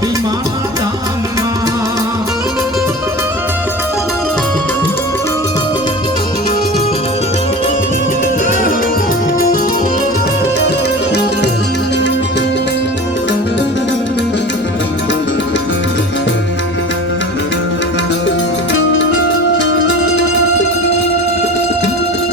Bí